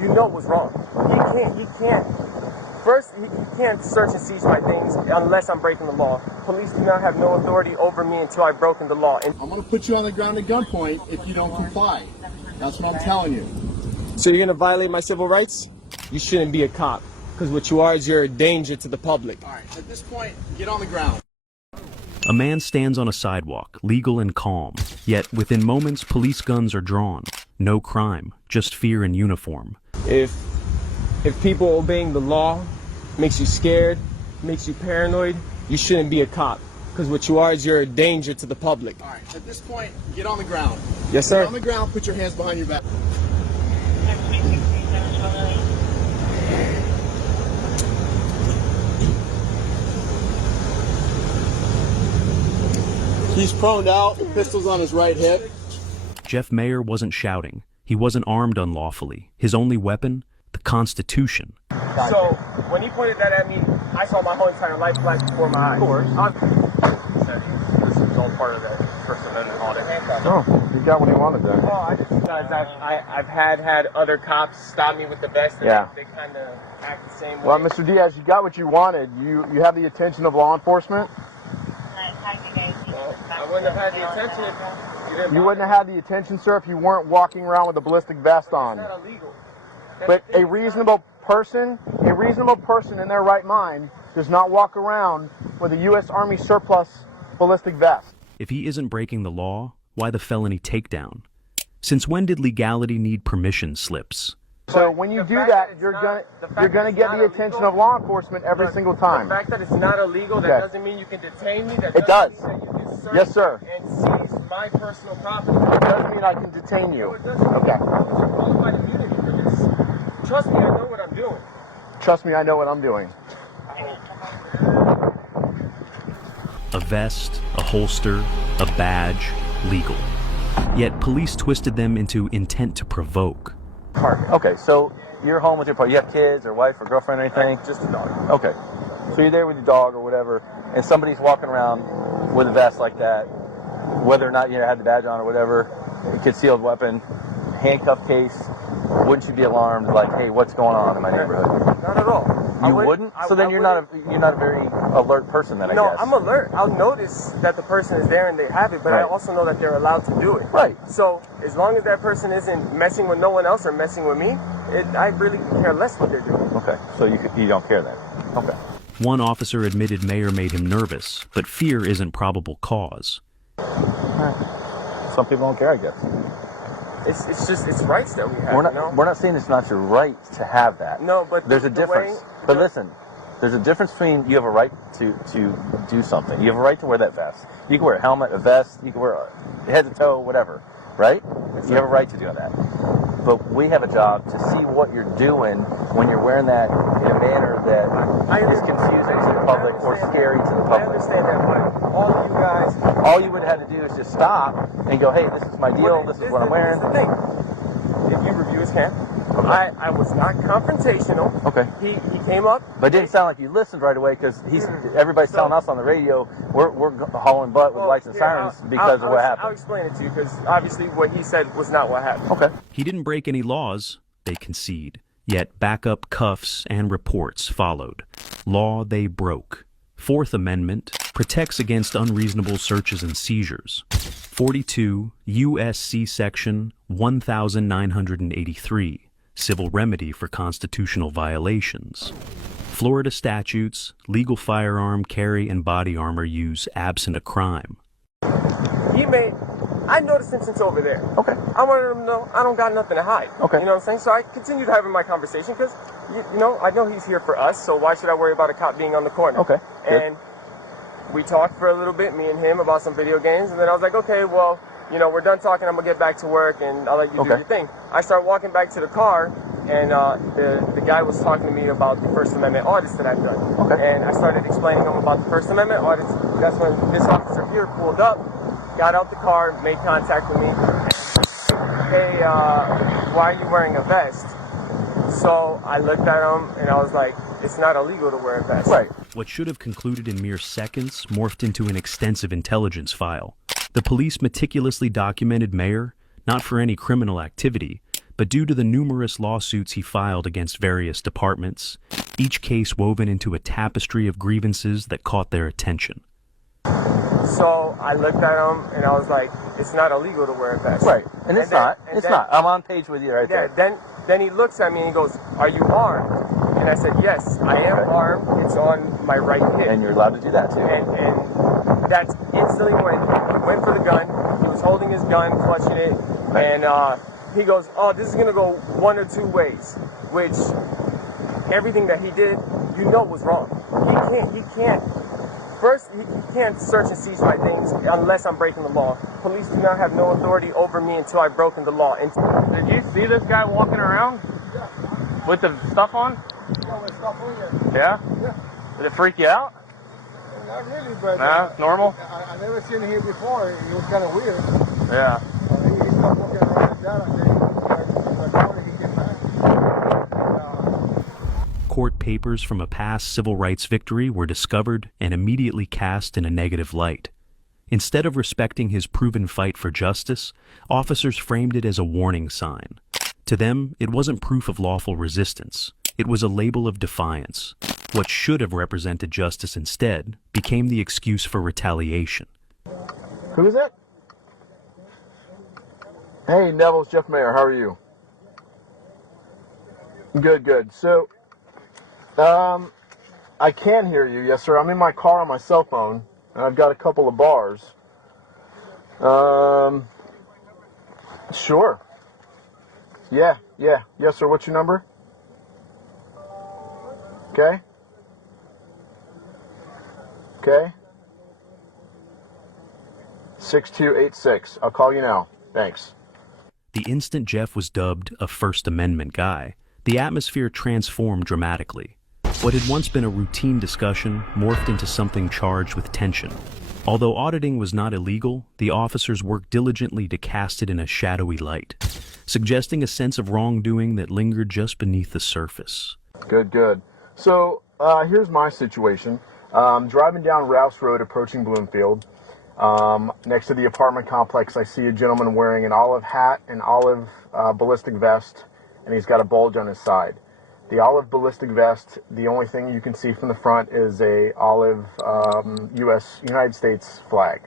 you know was wrong. He can't. First, he can't search and seize my things unless I'm breaking the law. Police do not have no authority over me until I've broken the law. And I'm going to put you on the ground at gunpoint if you don't comply. That's what I'm telling you. so you're going to violate my civil rights? You shouldn't be a cop, because what you are is you're a danger to the public. All right, at this point, get on the ground. A man stands on a sidewalk, legal and calm. Yet, within moments, police guns are drawn. No crime, just fear in uniform. If people obeying the law makes you scared, makes you paranoid, you shouldn't be a cop. Because what you are is you're a danger to the public. All right, at this point, get on the ground. Yes, sir. Get on the ground, put your hands behind your back. He's proned out, the pistol's on his right hip. Jeff Mayer wasn't shouting. He wasn't armed unlawfully. His only weapon? The Constitution. So, when he pointed that at me, I saw my whole entire life flash before my eyes. Of course. This is all part of that First Amendment audit. Oh, he got what he wanted then. Well, I just realized I've had other cops stop me with the vest, and Yeah. they kind of act the same way. Well, Mr. Diaz, you got what you wanted. You have the attention of law enforcement. Well, I wouldn't have had the attention if you didn't. You wouldn't have had the attention, sir, if you weren't walking around with a ballistic vest on. It's not illegal. But a reasonable person in their right mind does not walk around with a U.S. Army surplus ballistic vest. If he isn't breaking the law, why the felony takedown? Since when did legality need permission slips? So when you do that, you're gonna get the attention of law enforcement every single time. The fact that it's not illegal, that Okay. doesn't mean you can detain me. That It does. Mean that you can search Yes, sir. And seize my personal property. It does mean I can detain you. No, it doesn't. Okay. It's qualified immunity for this. Trust me, I know what I'm doing. Trust me, I know what I'm doing. A vest, a holster, a badge, legal. Yet police twisted them into intent to provoke. Okay, so you're home with your partner. You have kids or wife or girlfriend or anything? Just a dog. Okay. So you're there with your dog or whatever, and somebody's walking around with a vest like that, whether or not you had the badge on or whatever, a concealed weapon, handcuff case. Wouldn't you be alarmed, like, hey, what's going on in my neighborhood? Not at all. You wouldn't? So then you're not a very alert person then, I No, guess. I'm alert. I'll notice that the person is there and they have it, but I Right. also know that they're allowed to do it. Right. So as long as that person isn't messing with no one else or messing with me, I really care less what they're doing. Okay, so you don't care then. Okay. One officer admitted Mayer made him nervous, but fear isn't probable cause. Some people don't care, I guess. It's rights that we have. We're not saying it's not your right to have that. No, but there's a difference. But listen, there's a difference between you have a right to do something. You have a right to wear that vest. You can wear a helmet, a vest. You can wear head to toe, whatever. Right? You have a right to do that. But we have a job to see what you're doing when you're wearing that in a manner that is confusing to the public or scary to the public. I understand that, but all of you guys... All you would have to do is just stop and go, hey, this is my deal, this is what I'm wearing. Here's the thing. If you review his camp, I was not confrontational. Okay. He came up. But it didn't sound like you listened right away because everybody's telling us on the radio we're hauling butt with lights and sirens because of what happened. I'll explain it to you because obviously what he said was not what happened. Okay. He didn't break any laws, they concede. Yet backup cuffs and reports followed. Law they broke. Fourth Amendment protects against unreasonable searches and seizures. 42 U.S.C. Section 1983, Civil Remedy for Constitutional Violations. Florida statutes, legal firearm carry and body armor use absent a crime. I noticed him since over there. Okay. I wanted him to know I don't got nothing to hide. Okay. You know what I'm saying? So I continued having my conversation because, you know, I know he's here for us, so why should I worry about a cop being on the corner? Okay. And we talked for a little bit, me and him, about some video games, and then I was like, okay, well, you know, we're done talking, I'm going to get back to work, and I'll let you do your thing. I started walking back to the car, and the guy was talking to me about the First Amendment audits that I've done. Okay. And I started explaining to him about the First Amendment audits. That's when this officer here pulled up, got out the car, made contact with me. Hey, why are you wearing a vest? So I looked at him, and I was like, it's not illegal to wear a vest. Right. What should have concluded in mere seconds morphed into an extensive intelligence file. The police meticulously documented Mayer, not for any criminal activity, But due to the numerous lawsuits he filed against various departments, each case woven into a tapestry of grievances that caught their attention. So I looked at him and I was like, it's not illegal to wear a vest. Right, and it's then- not. and It's then- not. I'm on page with you right Yeah, there. then he looks at me and goes, are you armed? And I said, yes, I am Okay. armed. It's on my right hip. And you're allowed to do that too. And that's instantly when he went for the gun. He was holding his gun, clutching it, and he goes, "Oh, this is gonna go one or two ways." Which everything that he did, was wrong. He can't. First, he can't search and seize my things unless I'm breaking the law. Police do not have no authority over me until I've broken the law. And Did you see this guy walking around with the stuff on? Yeah? Did it freak you out? Not really, but Nah, it's normal? I never seen him here before. It was kind of weird. Yeah. He stopped walking around like that, and then he came back. Court papers from a past civil rights victory were discovered and immediately cast in a negative light. Instead of respecting his proven fight for justice, officers framed it as a warning sign. To them, it wasn't proof of lawful resistance. It was a label of defiance. What should have represented justice instead became the excuse for retaliation. Who is it? Hey, Neville, it's Jeff Mayer. How are you? Good. So, I can hear you. Yes, sir. I'm in my car on my cell phone, and I've got a couple of bars. Sure. Yeah. Yes, sir. What's your number? Okay. 6286. I'll call you now. Thanks. The instant Jeff was dubbed a First Amendment guy, the atmosphere transformed dramatically. What had once been a routine discussion morphed into something charged with tension. Although auditing was not illegal, the officers worked diligently to cast it in a shadowy light, suggesting a sense of wrongdoing that lingered just beneath the surface. Good. So, here's my situation. Driving down Rouse Road approaching Bloomfield. Next to the apartment complex, I see a gentleman wearing an olive hat, an olive ballistic vest, and he's got a bulge on his side. The olive ballistic vest, the only thing you can see from the front is a olive United States flag.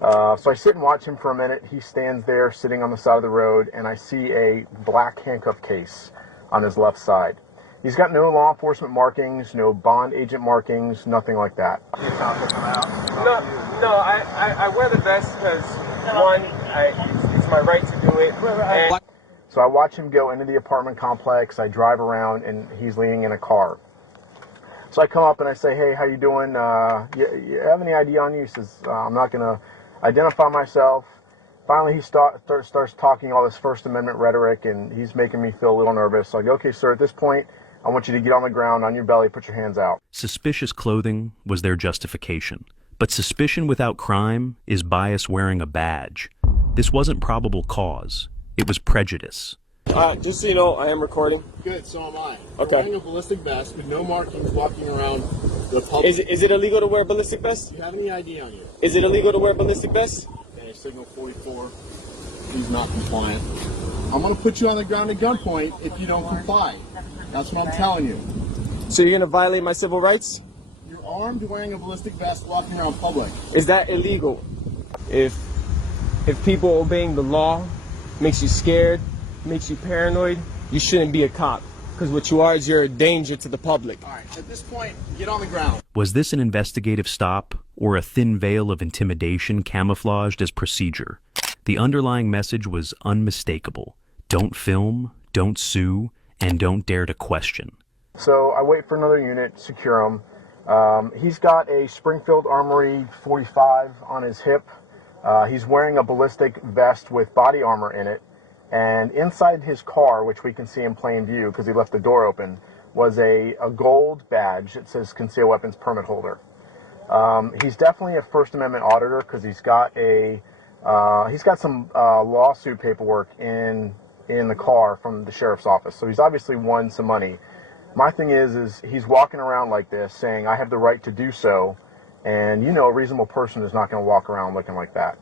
So I sit and watch him for a minute. He stands there sitting on the side of the road, and I see a black handcuff case on his left side. He's got no law enforcement markings, no bond agent markings, nothing like that. No, I wear the vest because, one, it's my right to do it. And So I watch him go into the apartment complex. I drive around, and he's leaning in a car. So I come up and I say, "Hey, how you doing? You have any ID on you?" He says, "I'm not going to identify myself." Finally, he starts talking all this First Amendment rhetoric, and he's making me feel a little nervous. Like, "Okay, sir, at this point, I want you to get on the ground, on your belly, put your hands out." Suspicious clothing was their justification. But suspicion without crime is bias wearing a badge. This wasn't probable cause. It was prejudice. just so you know, I am recording. Good, so am I. Okay. Wearing a ballistic vest with no markings, walking around the public. Is it illegal to wear a ballistic vest? Do you have any ID on you? Is it illegal to wear a ballistic vest? Okay, signal 44. He's not compliant. I'm going to put you on the ground at gunpoint if you don't comply. That's what I'm telling you. So you're gonna violate my civil rights? You're armed, wearing a ballistic vest, walking around public. Is that illegal? If people obeying the law makes you scared, makes you paranoid, you shouldn't be a cop. Because what you are is you're a danger to the public. All right, at this point, get on the ground. Was this an investigative stop or a thin veil of intimidation camouflaged as procedure? The underlying message was unmistakable. Don't film, don't sue, and don't dare to question. So I wait for another unit, secure him. He's got a Springfield Armory 45 on his hip. He's wearing a ballistic vest with body armor in it. And inside his car, which we can see in plain view because he left the door open, was a gold badge that says Concealed Weapons Permit Holder. He's definitely a First Amendment auditor because he's got some lawsuit paperwork in the car from the sheriff's office. So he's obviously won some money. My thing is he's walking around like this saying, "I have the right to do so." And a reasonable person is not going to walk around looking like that.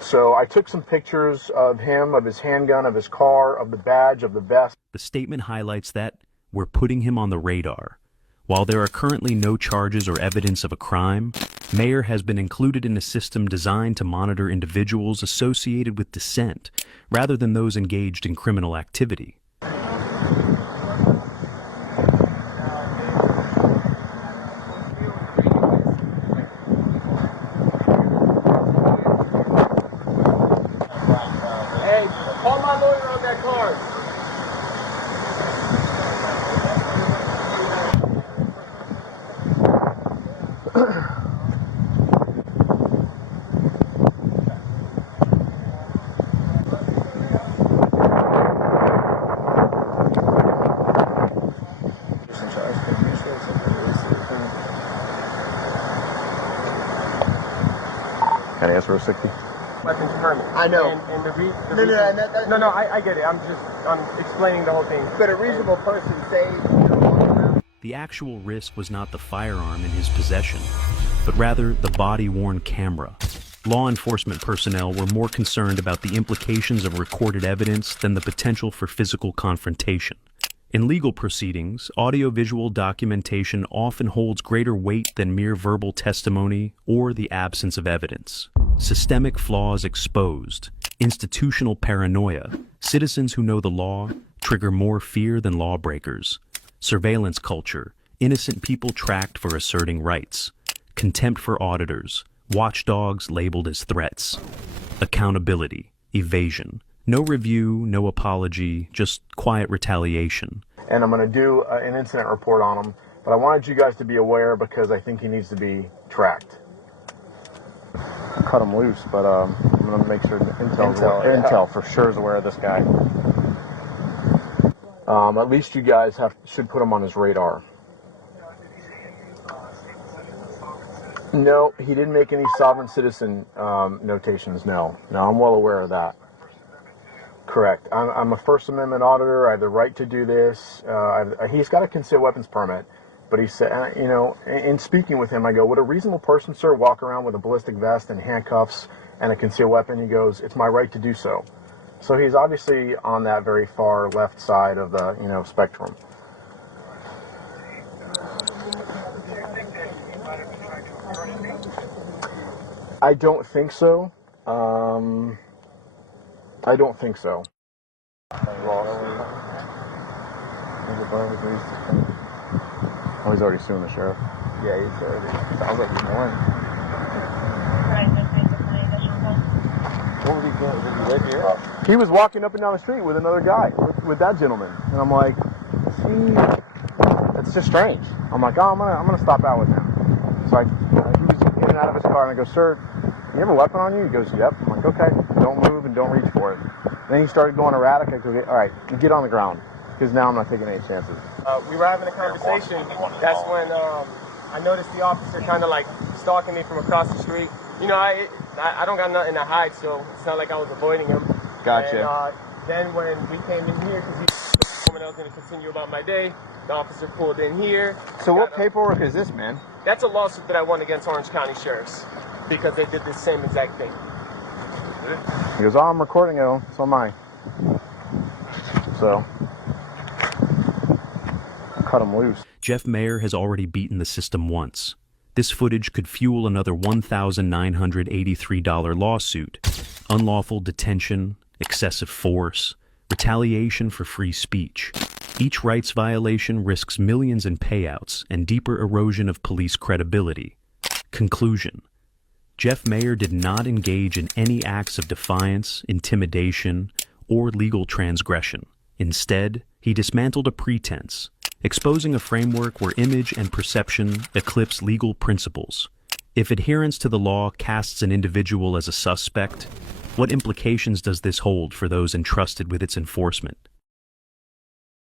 So I took some pictures of him, of his handgun, of his car, of the badge, of the vest. The statement highlights that we're putting him on the radar. While there are currently no charges or evidence of a crime, Mayer has been included in a system designed to monitor individuals associated with dissent rather than those engaged in criminal activity. Hey, call my lawyer on that card. Can I ask for a 60? Weapons permit. I know. And the No, I get it. I'm explaining the whole thing. But a reasonable person say, The actual risk was not the firearm in his possession, but rather the body-worn camera. Law enforcement personnel were more concerned about the implications of recorded evidence than the potential for physical confrontation. In legal proceedings, audiovisual documentation often holds greater weight than mere verbal testimony or the absence of evidence. Systemic flaws exposed, institutional paranoia, citizens who know the law trigger more fear than lawbreakers, surveillance culture, innocent people tracked for asserting rights, contempt for auditors, watchdogs labeled as threats, accountability, evasion, no review, no apology, just quiet retaliation. And I'm going to do an incident report on him. But I wanted you guys to be aware because I think he needs to be tracked. I cut him loose, but I'm going to make sure Intel for sure is aware of this guy. At least you guys should put him on his radar. No, he didn't make any sovereign citizen notations, no. No, I'm well aware of that. Correct. I'm a First Amendment auditor. I have the right to do this. He's got a concealed weapons permit, but he said, you know, in speaking with him, I go, would a reasonable person, sir, walk around with a ballistic vest and handcuffs and a concealed weapon? He goes, it's my right to do so. So he's obviously on that very far left side of the, you know, spectrum. I don't think so. I don't think so. Oh, he's already suing the sheriff. yeah, he said it. Sounds like he's won. What was he doing? Was he right here? He was walking up and down the street with another guy, with that gentleman, and I'm like, see, that's just strange. I'm like, oh, I'm gonna stop out with him. So he was in and out of his car, and I go, sir, you have a weapon on you? He goes, yep. I'm like, okay, don't move and don't reach for it. Then he started going erratic. I go, all right, you get on the ground, because now I'm not taking any chances. We were having a conversation. That's when I noticed the officer kind of like stalking me from across the street. You know, I don't got nothing to hide, so it's not like I was avoiding him. Gotcha. And then when we came in here, because he told me I was going to continue about my day, the officer pulled in here. So what paperwork is this, man? That's a lawsuit that I won against Orange County Sheriffs because they did the same exact thing. He goes, oh, I'm recording it. So am I. So, cut him loose. Jeff Mayer has already beaten the system once. This footage could fuel another $1,983 lawsuit. Unlawful detention, excessive force, retaliation for free speech. Each rights violation risks millions in payouts and deeper erosion of police credibility. Conclusion: Jeff Mayer did not engage in any acts of defiance, intimidation, or legal transgression. Instead, he dismantled a pretense, exposing a framework where image and perception eclipse legal principles. If adherence to the law casts an individual as a suspect, what implications does this hold for those entrusted with its enforcement?